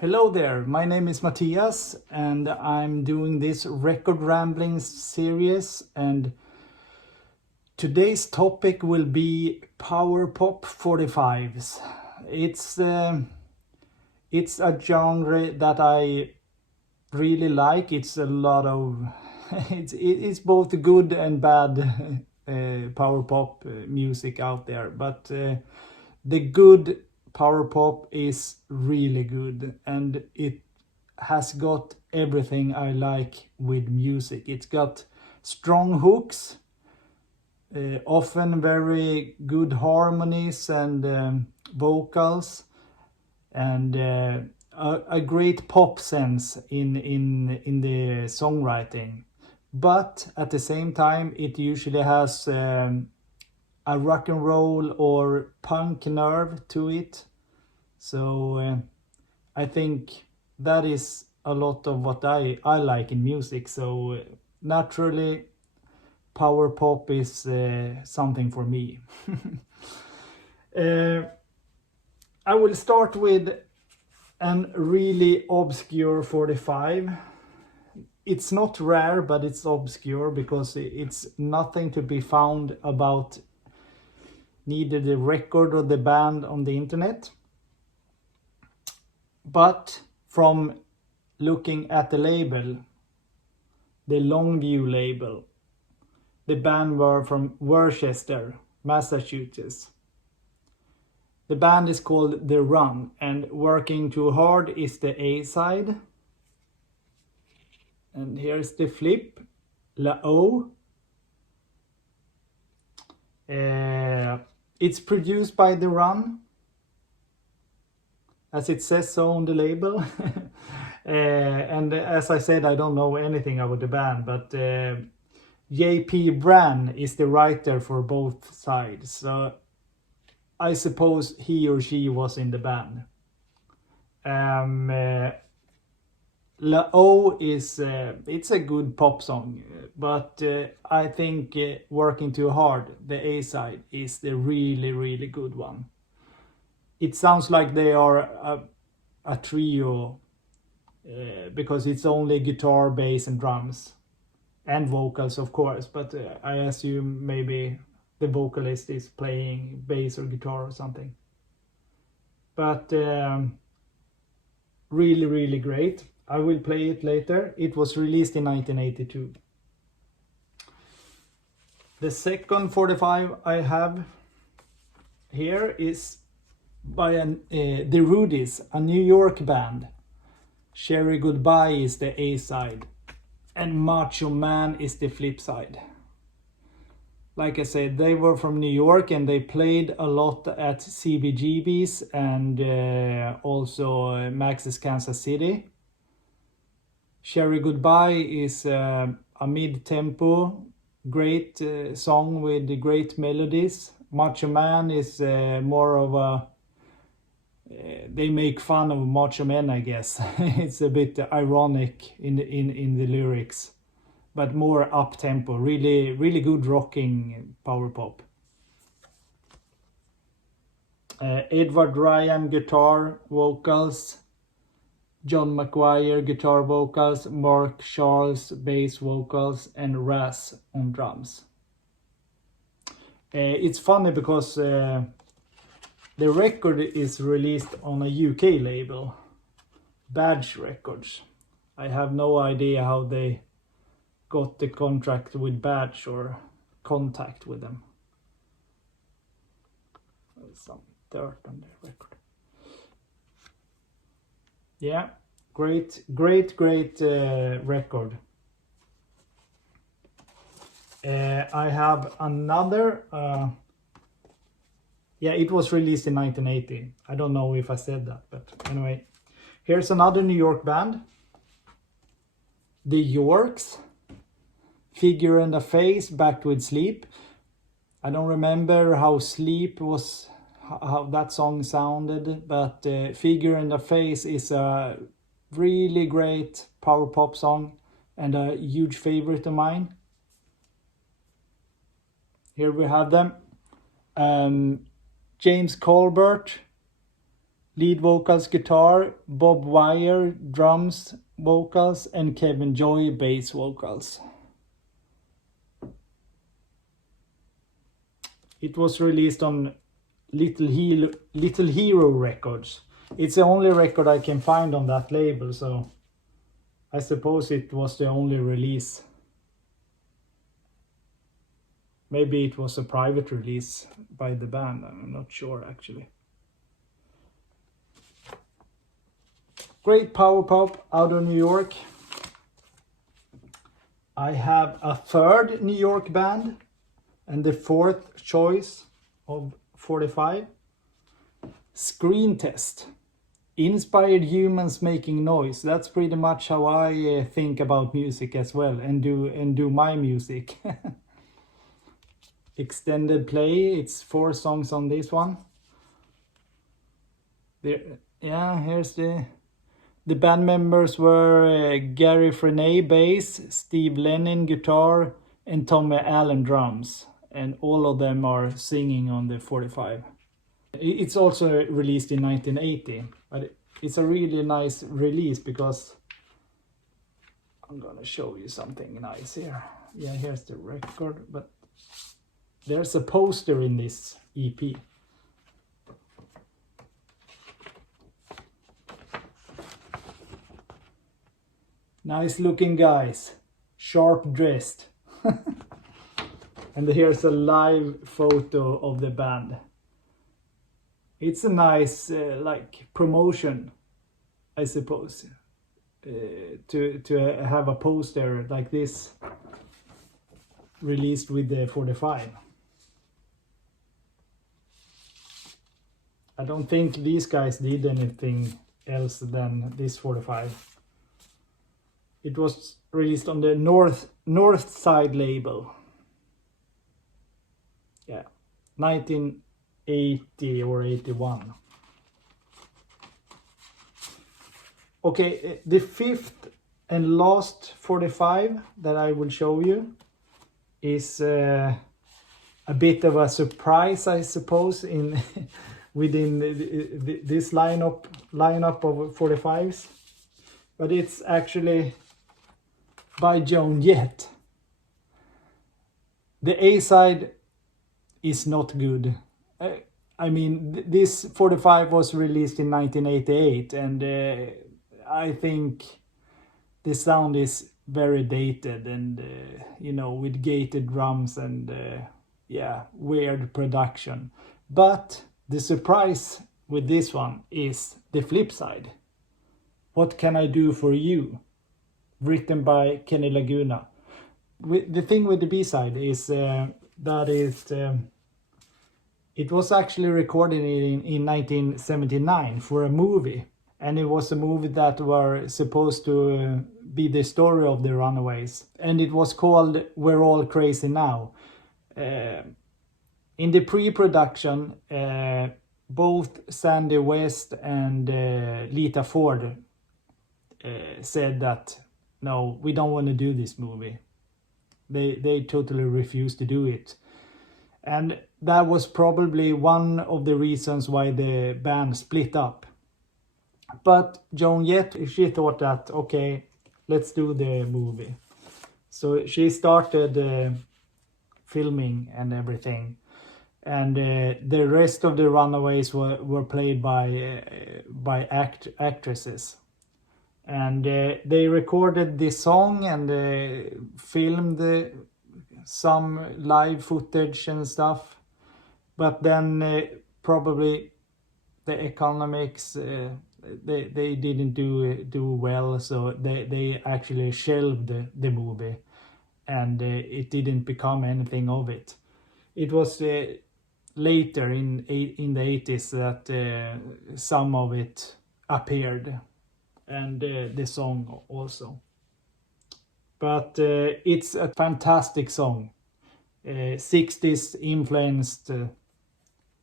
Hello there, my name is Matthias and I'm doing this record rambling series, and today's topic will be power pop 45s. It's a genre that I really like. It's a lot of it's both good and bad power pop music out there, but the good power pop is really good, and it has got everything I like with music. It's got strong hooks, often very good harmonies and vocals, and a great pop sense in the songwriting. But at the same time, it usually has a rock and roll or punk nerve to it. So I think that is a lot of what I like in music. So naturally, power pop is something for me. I will start with a really obscure 45. It's not rare, but it's obscure because it's nothing to be found about neither the record or the band on the internet. But from looking at the label, the Longview label, the band were from Worcester, Massachusetts. The band is called The Run, and Working Too Hard is the A side. And here's the flip, La O. It's produced by The Run, as it says so on the label. And as I said, I don't know anything about the band, but J.P. Bran is the writer for both sides. So I suppose he or she was in the band. La O is, it's a good pop song, but I think Working Too Hard, the A side, is the really, really good one. It sounds like they are a trio because it's only guitar, bass and drums and vocals, of course, but I assume maybe the vocalist is playing bass or guitar or something. But really, really great. I will play it later. It was released in 1982. The second 45 I have here is by the Rudies, a New York band. Cherry Goodbye is the A side, and Macho Man is the flip side. Like I said, they were from New York and they played a lot at CBGB's and also Max's Kansas City. Cherry Goodbye is a mid-tempo, great song with great melodies. Macho Man is more of a... they make fun of Macho Men, I guess. It's a bit ironic in the lyrics, but more up-tempo. Really, really good rocking power pop. Edward Ryan guitar, vocals. John McGuire guitar vocals, Mark Charles bass vocals, and Raz on drums. It's funny because the record is released on a UK label, Badge Records. I have no idea how they got the contract with Badge or contact with them. There's some dirt on the record. Yeah, great record. I have another, yeah, it was released in 1980. I don't know if I said that, but anyway. Here's another New York band. The Yorks, Figure and a Face, Backed with Sleep. I don't remember how Sleep was, how that song sounded, but Figure and a Face is a really great power pop song and a huge favorite of mine. Here we have them. James Colbert, Lead vocals, guitar, Bob Wire, drums, vocals, and Kevin Joy, bass vocals. It was released on Little Hero Records. It's the only record I can find on that label, so I suppose it was the only release. Maybe it was a private release by the band, I'm not sure actually. Great power pop out of New York. I have a third New York band and the fourth choice of 45. Screen Test. Inspired humans making noise. That's pretty much how I think about music as well, and do my music. Extended play. It's 4 songs on this one. There, yeah, here's the band members were Gary Frenay bass, Steve Lennon guitar, and Tommy Allen drums, and all of them are singing on the 45. It's also released in 1980, but it's a really nice release because I'm gonna show you something nice here. Yeah, here's the record, but there's a poster in this EP. Nice looking guys, sharp dressed. And here's a live photo of the band. It's a nice like promotion, I suppose, to have a poster like this released with the 45. I don't think these guys did anything else than this 45. It was released on the North Side label. Yeah, 1980 or 81. Okay, the fifth and last 45 that I will show you is a bit of a surprise, I suppose, in within this lineup of 45s, but it's actually by Joan Jett. The A side is not good. I mean, this 45 was released in 1988, and I think the sound is very dated and you know, with gated drums and yeah, weird production. But the surprise with this one is the flip side. What Can I Do For You? Written by Kenny Laguna. The thing with the B-side is it was actually recorded in 1979 for a movie. And it was a movie that were supposed to be the story of the Runaways. And it was called We're All Crazy Now. In the pre-production, both Sandy West and Lita Ford said that, no, we don't want to do this movie. They totally refused to do it. And that was probably one of the reasons why the band split up. But Joan Jett, she thought that, okay, let's do the movie. So she started filming and everything. And the rest of the Runaways were played by actresses. And they recorded this song and filmed some live footage and stuff. But then probably the economics, they didn't do well, so they actually shelved the movie, and it didn't become anything of it. It was later in the 80s that some of it appeared, and the song also. But it's a fantastic song, 60s influenced,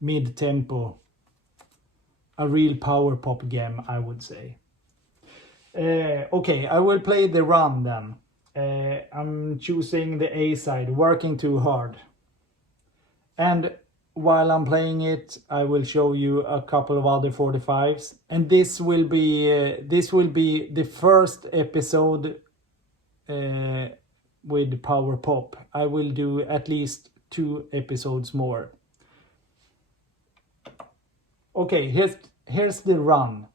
mid-tempo, a real power pop gem, I would say. Okay, I will play the run then. I'm choosing the A side, Working Too Hard. And while I'm playing it, I will show you a couple of other 45s, and this will be the first episode with Power Pop. I will do at least 2 episodes more. Okay, here's the run.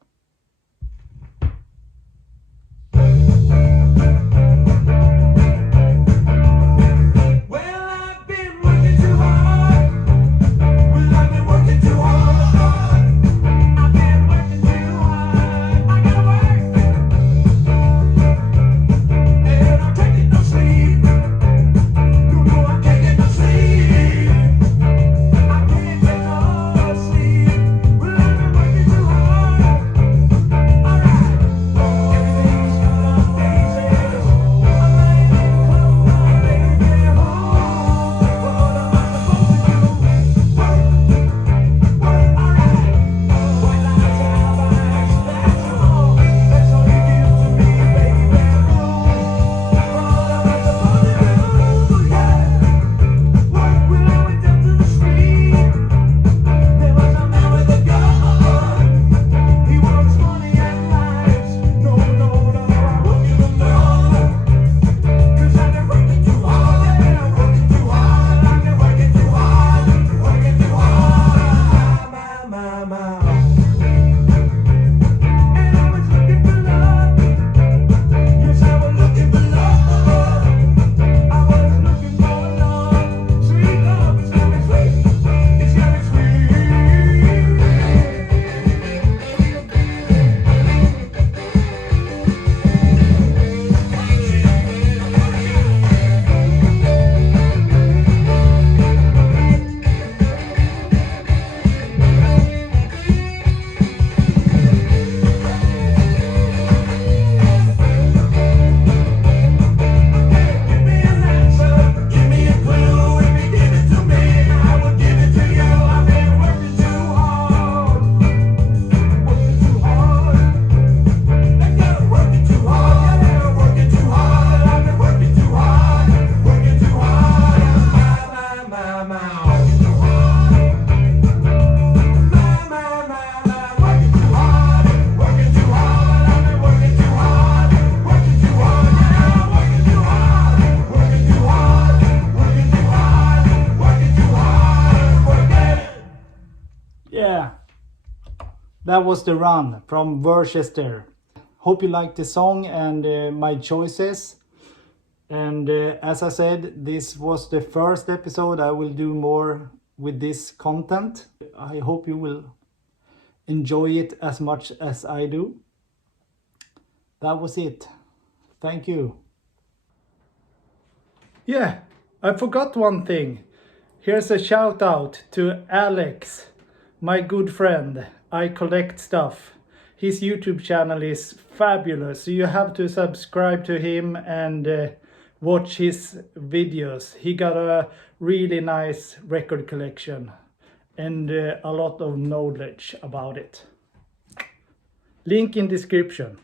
Yeah, that was the run from Worcester. Hope you liked the song and my choices. And as I said, this was the first episode. I will do more with this content. I hope you will enjoy it as much as I do. That was it. Thank you. Yeah, I forgot one thing. Here's a shout out to Alex, my good friend. I collect stuff. His YouTube channel is fabulous, so you have to subscribe to him and watch his videos. He got a really nice record collection and a lot of knowledge about it. Link in description.